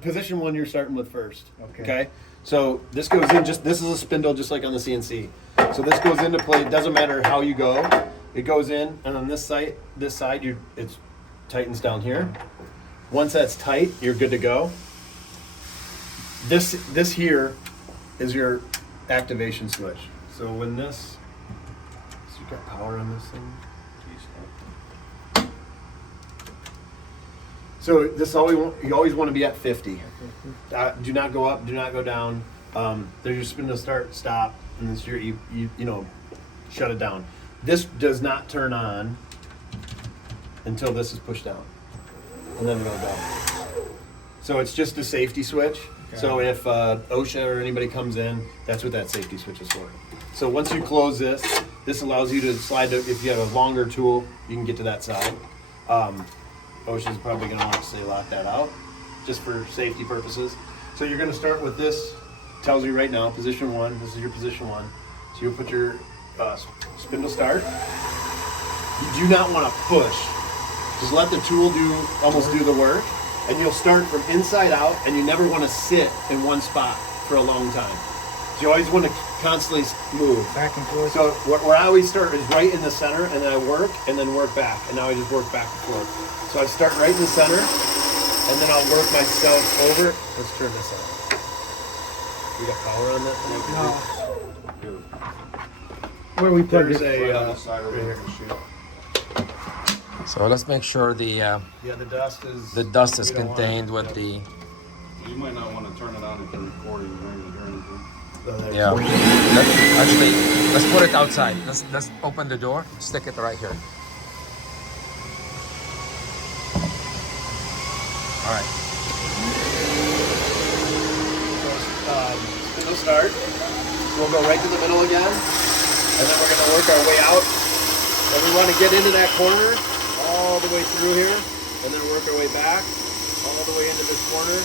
position 1 you're starting with first. Okay. So this goes in, this is a spindle just like on the CNC. So this goes into play. It doesn't matter how you go. It goes in, and on this side, it tightens down here. Once that's tight, you're good to go. This here is your activation switch. So when this, so you got power on this thing. So this you always want to be at 50. Do not go up. Do not go down. There's your spindle start, stop, and this you shut it down. This does not turn on until this is pushed down, and then it'll go. So it's just a safety switch. Okay. So if OSHA or anybody comes in, that's what that safety switch is for. So once you close this allows you to slide. If you have a longer tool, you can get to that side. OSHA's probably going to want to say lock that out, just for safety purposes. So you're going to start with this. Tells you right now, position 1. This is your position 1. So you'll put your spindle start. You do not want to push. Just let the tool almost do the work, and you'll start from inside out, and you never want to sit in one spot for a long time. So you always want to constantly move. Back and forth. So where I always start is right in the center, and then I work, and then work back. And now I just work back and forth. So I start right in the center, and then I'll work myself over. Let's turn this on. You got power on that thing? No. Where we put it? Right here. So let's make sure the The dust is. contained with the. You might not want to turn it on if you're recording or anything. Yeah. Let's put it outside. Let's open the door. Stick it right here. All right. Spindle start. We'll go right to the middle again, and then we're going to work our way out. And we want to get into that corner all the way through here, and then work our way back all the way into this corner.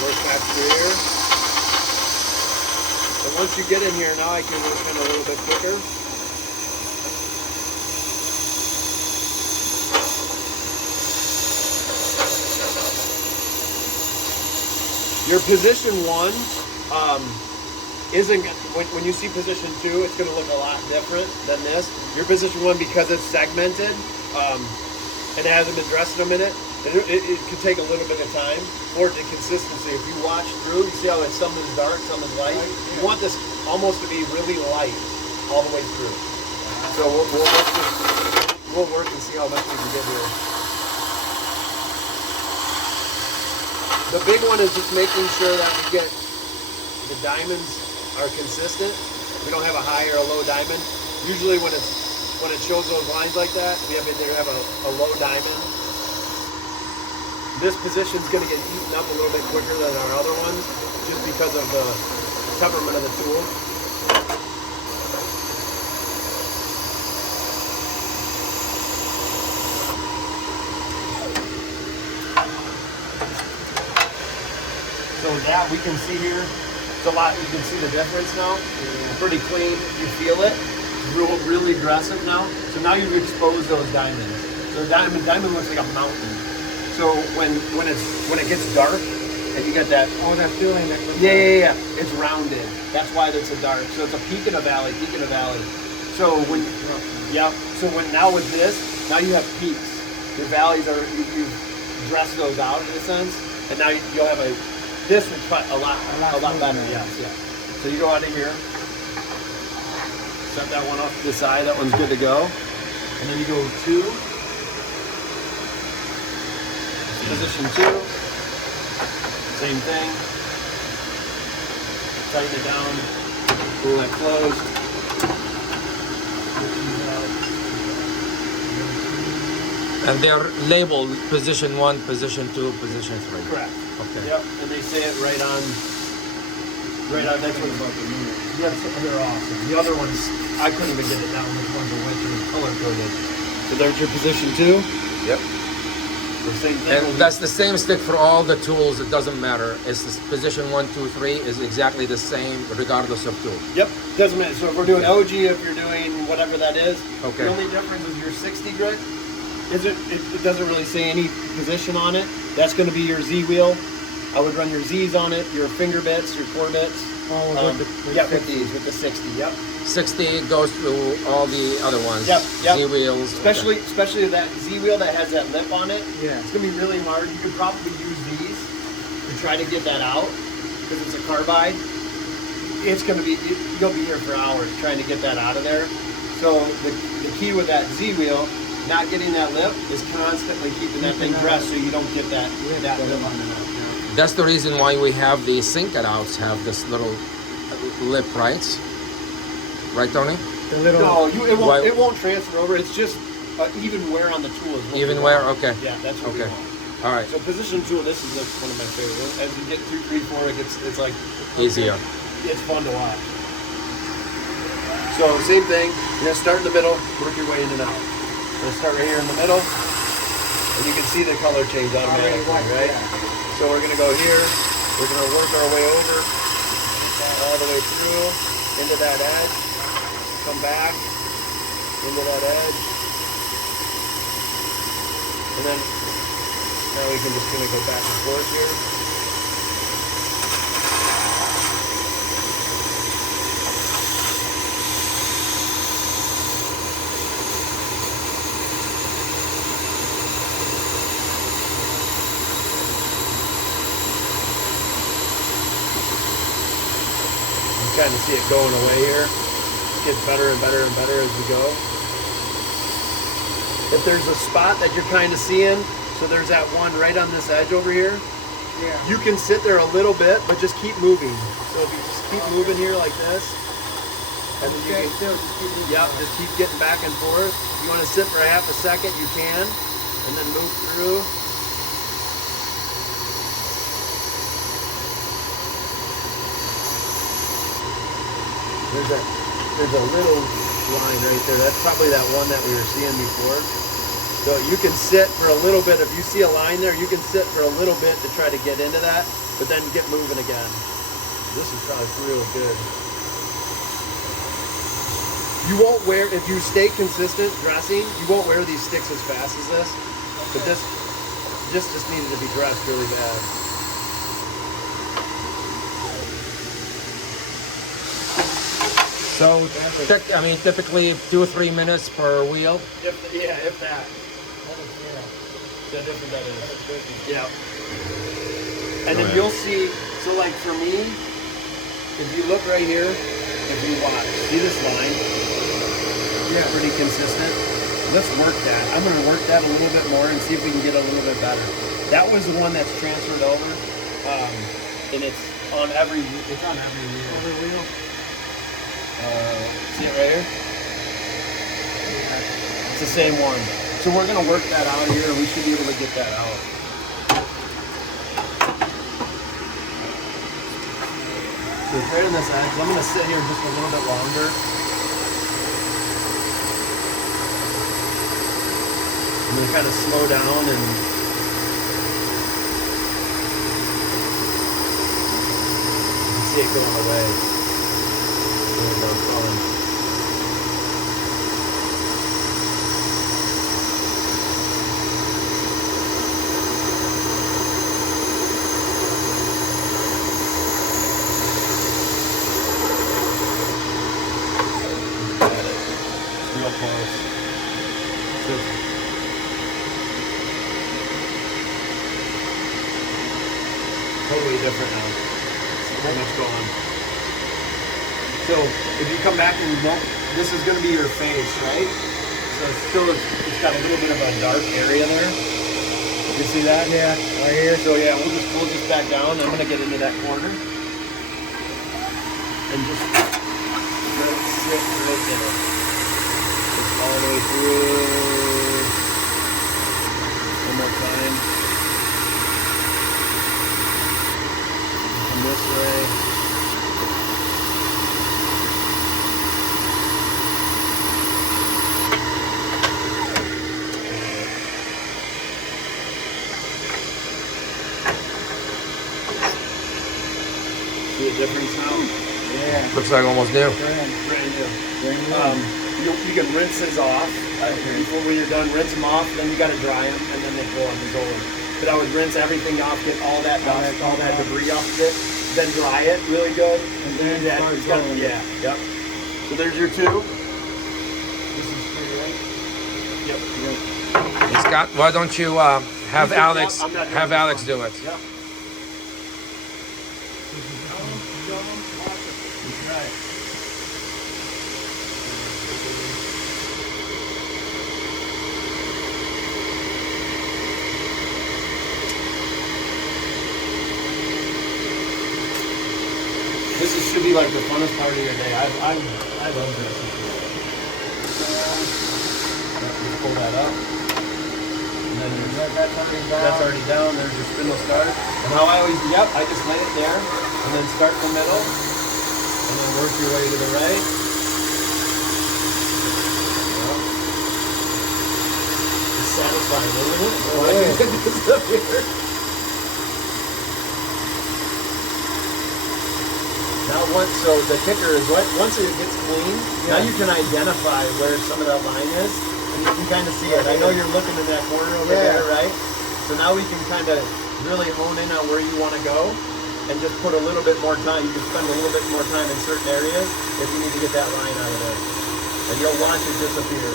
Work back through here. And once you get in here, now I can work in a little bit quicker. Your position 1 isn't, when you see position 2, it's going to look a lot different than this. Your position 1, because it's segmented and it hasn't been dressed in a minute, it could take a little bit of time for it to consistency. If you watch through, you see how some is dark, some is light. You want this almost to be really light all the way through. So we'll work and see how much we can get here. The big one is just making sure that we get the diamonds are consistent. We don't have a high or a low diamond. Usually when it shows those lines like that, we either have a low diamond. This position is going to get eaten up a little bit quicker than our other ones, just because of the temperament of the tool. So that we can see here, it's a lot. You can see the difference now. It's pretty clean. You feel it. It's really aggressive now. So now you've exposed those diamonds. So diamond looks like a mountain. So when it gets dark and you get that feeling that. Yeah. It's rounded. That's why it's a dark. So it's a peak in a valley. So now with this, now you have peaks. Your valleys you've dressed those out in a sense, and now you'll have this will cut a lot better. Yeah. So you go out of here, set that one off to the side. That one's good to go, and then you go 2. Position 2, same thing, tighten it down, pull that closed. And they're labeled position 1, position 2, position 3. Correct. Okay. Yep, and they say it right on, that's what about the new. Yeah, they're awesome. The other ones, I couldn't even get it down, which ones are which and color coded. So there's your position 2. Yep. Same thing. And that's the same stick for all the tools. It doesn't matter. It's this position 1, 2, 3 is exactly the same regardless of tool. Yep, doesn't matter. So if we're doing OG, if you're doing whatever that is, okay. The only difference is your 60 grit. It doesn't really say any position on it. That's going to be your Z wheel. I would run your Z's on it, your finger bits, your core bits. Oh, With these, with the 60. Yep. 60 goes through all the other ones. Yep. Z wheels. Especially that Z wheel that has that lip on it. Yeah. It's gonna be really hard. You could probably use these to try to get that out because it's a carbide. It's gonna be you'll be here for hours trying to get that out of there. So the key with that Z wheel, not getting that lip, is constantly keeping that thing pressed so you don't get that lip on it. That's the reason why we have the sink cutouts have this little lip, right? Right, Tony? The little. No, Why- it won't transfer over. It's just even wear on the tool. Is what Even we wear? want. Okay. Yeah, that's what we Okay. want. All right. So position tool, this is like one of my favorite. As you get 2, 3, 4, it's like Easier. It's fun to watch. So same thing. You're gonna start in the middle, work your way in and out. You're gonna start right here in the middle, and you can see the color change automatically, right? So we're gonna go here. We're gonna work our way over, all the way through into that edge. Come back into that edge, and then now we can just kind of go back and forth here. Kind of see it going away here. It gets better and better and better as we go. If there's a spot that you're kind of seeing, so there's that one right on this edge over here, Yeah. you can sit there a little bit, but just keep moving. So if you just keep moving here like this, and then you can, just keep getting back and forth. If you want to sit for a half a second, you can, and then move through. There's a little line right there. That's probably that one that we were seeing before. So you can sit for a little bit. If you see a line there, you can sit for a little bit to try to get into that, but then get moving again. This is probably real good. You won't wear, if you stay consistent dressing, you won't wear these sticks as fast as this, but this just needed to be dressed really bad. So, typically 2 or 3 minutes per wheel. If that. So different that is. Yeah. And then you'll see, so like for me, if you look right here, if you watch, see this line? Yeah. Pretty consistent. Let's work that. I'm gonna work that a little bit more and see if we can get a little bit better. That was the one that's transferred over. And it's on every wheel. Every wheel. See it right here? It's the same one. So we're gonna work that out here, and we should be able to get that out. So it's right on this edge. I'm gonna sit here just a little bit longer. I'm gonna kind of slow down and you can see it going away. Real close. Totally different now. It's pretty much gone. So if you come back and you don't, this is going to be your face, right? So it's got a little bit of a dark area there. You see that? Yeah, right here. So yeah, we'll just pull this back down. I'm going to get into that corner and just let it sit right there. Just all the way through. One more time. Come this way. See a difference now? Yeah. Looks like almost new. Brand new. You can rinse these off. Before when you're done, rinse them off, then you got to dry them, and then they go on the roller. but I would rinse everything off, get all that dust, all that debris off of it, then dry it really good. And then Yeah, start it's got- going. yeah, yep. So there's your two. This is pretty right. Yep. Scott, why don't you have can- Alex I'm not doing have this Alex one. do it? Yep. Right. Should be like the funnest part of your day. I love this. Just pull that up. And then that's already down. There's your spindle start. And how I always, yep, I just lay it there. And then start from middle. And then work your way to the right. Yep. It's satisfying, isn't it? Oh, I can get this up here. Now so the kicker is once it gets clean, now you can identify where some of that line is, and you can kind of see it. I know you're looking in that corner over there, right? So now we can kind of really hone in on where you want to go, and just put a little bit more time. You can spend a little bit more time in certain areas if you need to get that line out of there, and you'll watch it disappear.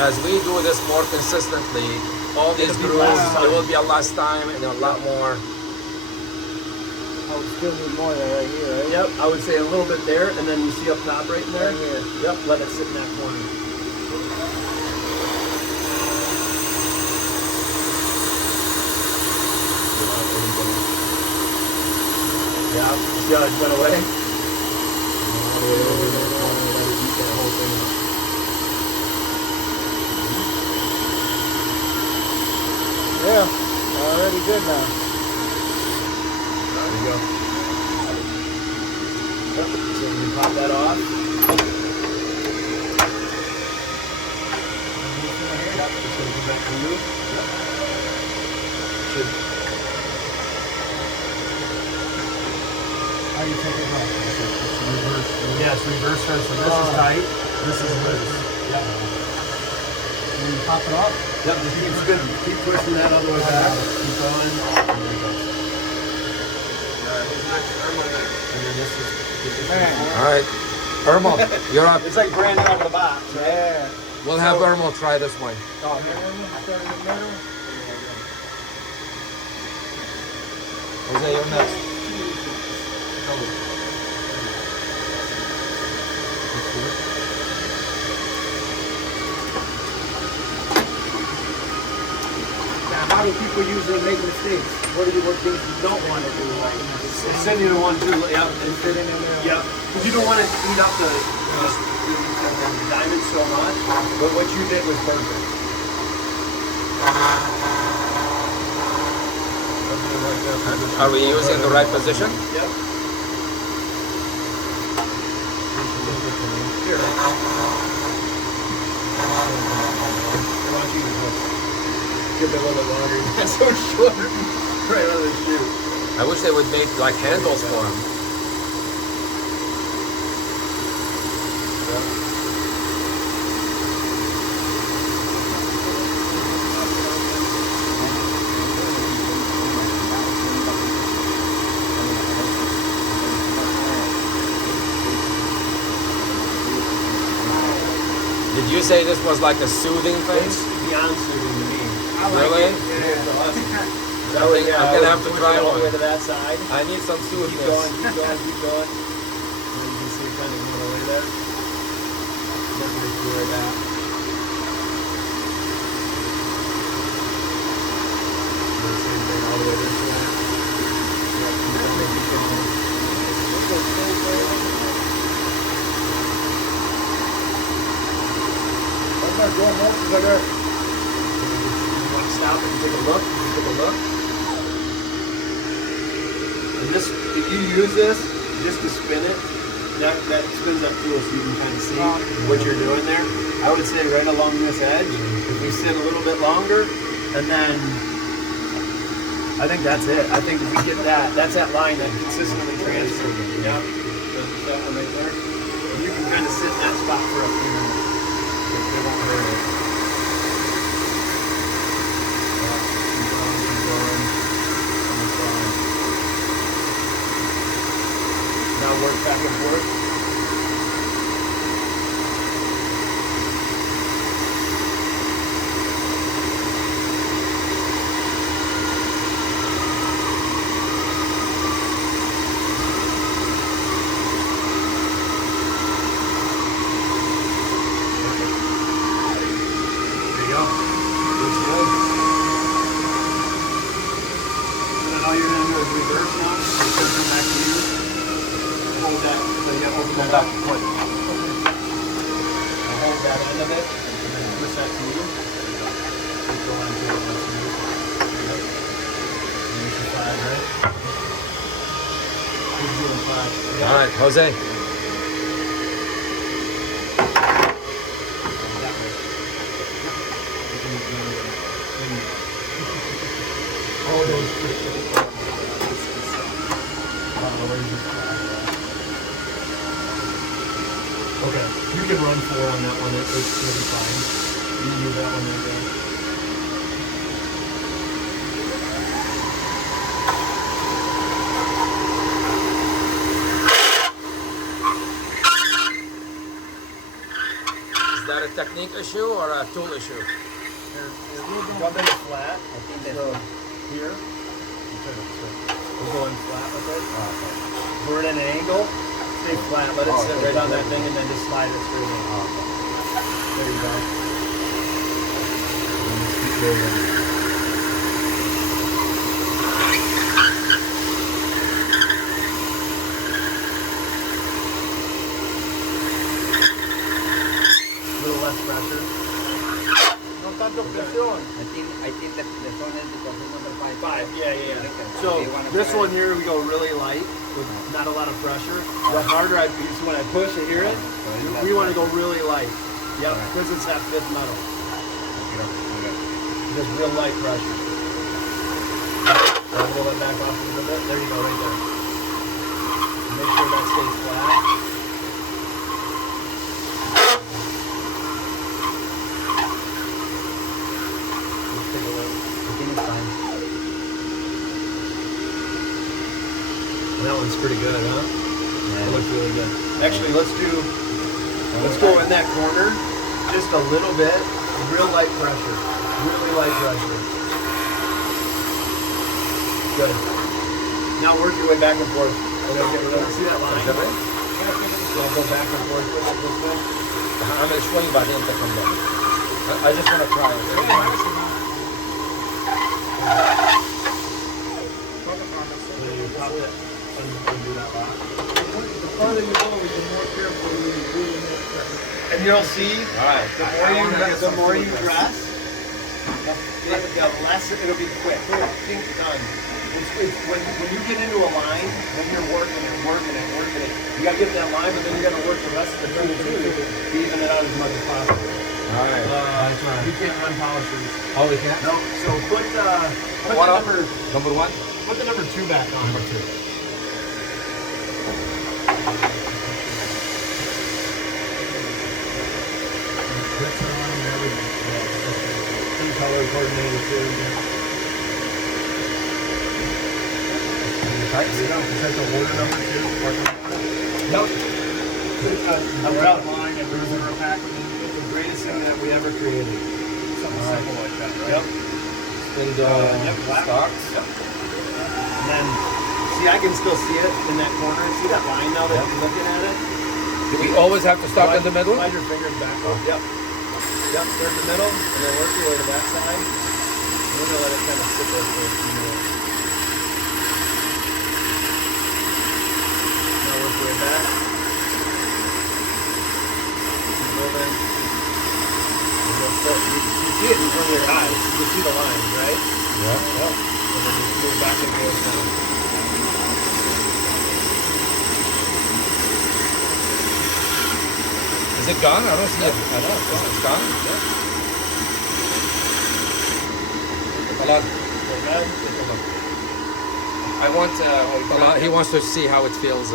As we do this more consistently, all these It'll be grooves, less time. it will be a less time and a lot more. I would still need more than right here, right? Yep, I would say a little bit there, and then you see up top right in there. Right here. Yep, let it sit in that corner. Yeah, judge went away. Yeah, already good now. There you go. Yep, so we pop that off. Yep, just gonna go back to you. Yep. Should. How you take it off? Reverse. Yes, reverse her. So this is tight. This is loose. Yep. And you pop it off? Yep, just keep pushing that all the way back. Keep going. There you go. And then this is Man. All right, Irmo, you're up. it's like brand new out of the box, right? Yeah. We'll have Irmo try this one. Oh, man, start in the middle. Jose, you're next. Now, how do people usually make mistakes? What things you don't want to do? Like, Send you to one too, yep. And fit in there. yep. Because you don't want to eat up the diamond so much, but what you did was perfect. Are we using the right position? Yep. Here. Why don't you give it a little bit longer? That's so short. Right out of the shoe. I wish they would make like handles for him. Did you say this was like a soothing thing? It's beyond soothing to me. Really? That way, I'm gonna have to try all the way one. to that side. I need some Keep soothness. going, keep going, keep going. And then you can see it kind of moving away there. Definitely do like that. And the same thing all the way this way. Yep, keep going, keep going. I'm not going much because I got. You want to stop and take a look? Take a look. And this, if you use this just to spin it, that spins that tool so you can kind of see what you're doing there. I would say right along this edge, if we sit a little bit longer, and then I think that's it. I think if we get that, that's that line that consistently transfers. Yeah, that one right there. And you can kind of sit in that spot for a few minutes. It won't hurt it. Yeah, keep going, keep going. back and forth. There you go. Looks good. And then all you're gonna do is reverse now. So it's gonna come back to you. Hold that. So you gotta open that up. Now hold that end of it, and then twist that to you. Just go on to it once you. Yep. And this is 5, right? This is doing 5. You All got right, it? Jose. That way. All those okay, you can run 4 on that one. It's gonna be fine. You can use that one right there. Is that a technique issue or a tool issue? Jump in flat. I think that's here. We'll go in flat with it. We're at an angle. Stay flat. Let it sit right on that thing, and then just slide it straight in. There you go. And just keep moving. A little less pressure. No tanto presión. I think that the zone is because it's number 5. 5, yeah. So So you wanna this try one here, we go really light with not a lot of pressure. The harder I use when I push and hear it, we want to go really light. Yep, because it's that 5th metal. Just real light pressure. I'll roll it back off a little bit. There you go, right there. Make sure that stays flat. Let's take a look. I think it's fine. That one's pretty good, huh? That looks really good. Actually, let's go in that corner just a little bit. Real light pressure. Really light pressure. Good. Now work your way back and forth. Okay, see that line? I'll go back and forth with it this way. هعمل شوي بعدين تكمل. I just want to try it. Then you pop it and undo that lock. The farther you go, the more careful you really make pressure. And you'll see, All right. the more you press, the less it'll be quick. Think done. It's when you get into a line, then you're working it. You gotta get that line, but then you gotta work the rest of the tool too to even it out as much as possible. All right. You can't run polishers. Oh, we can't? No. So put What the up? Number 1? put the number 2 back on. Number 2. Grips are on and everything. Some color coordinated too. Is that the order number 2? Nope. A route line and reserve packaging. It's the greatest thing that we ever created. Something simple like that, right? Yep. And stocks. Yep. And then, see, I can still see it in that corner. See that line now that you're looking at it? Do we always have to stop in the middle? Slide your fingers back. Yep. Yep, there's the middle, and then work your way to that side. And we're gonna let it kind of sit there for a few minutes. Now work your way back. Keep moving. And you'll start, you see it in front of your eyes. You can see the lines, right? Yeah. Yep. And then you move back and forth now. Is it gone? I don't see it. I don't. It's gone? Yeah. Hold on. I want, he wants to see how it feels.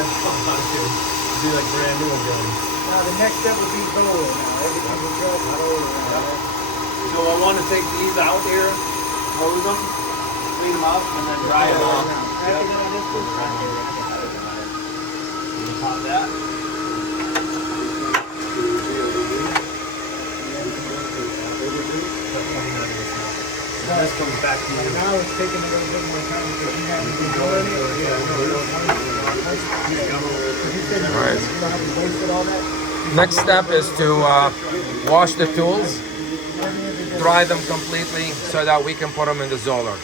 Be like brand new again. Now the next step would be roller. Now every time you drive, roller. So I want to take these out here, hose them, clean them up, and then dry them off. After that, let's go back here. Pop that. This comes back to you. Now it's taking a little bit more time because you haven't been doing it. All right. You don't have to waste all that. Next step is to wash the tools, dry them completely so that we can put them in the Zoller.